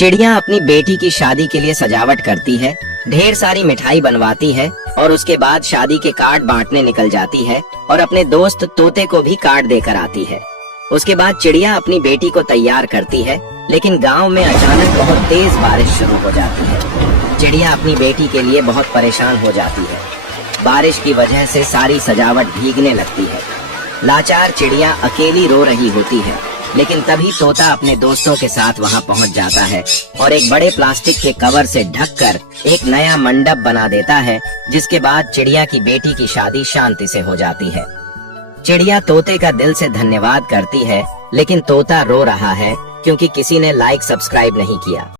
चिड़िया अपनी बेटी की शादी के लिए सजावट करती है, ढेर सारी मिठाई बनवाती है और उसके बाद शादी के कार्ड बांटने निकल जाती है और अपने दोस्त तोते को भी कार्ड देकर आती है। उसके बाद चिड़िया अपनी बेटी को तैयार करती है, लेकिन गांव में अचानक बहुत तेज बारिश शुरू हो जाती है। चिड़िया अपनी बेटी के लिए बहुत परेशान हो जाती है। बारिश की वजह से सारी सजावट भीगने लगती है। लाचार चिड़िया अकेली रो रही होती है, लेकिन तभी तोता अपने दोस्तों के साथ वहां पहुंच जाता है और एक बड़े प्लास्टिक के कवर से ढककर एक नया मंडप बना देता है, जिसके बाद चिड़िया की बेटी की शादी शांति से हो जाती है। चिड़िया तोते का दिल से धन्यवाद करती है, लेकिन तोता रो रहा है क्योंकि किसी ने लाइक सब्सक्राइब नहीं किया।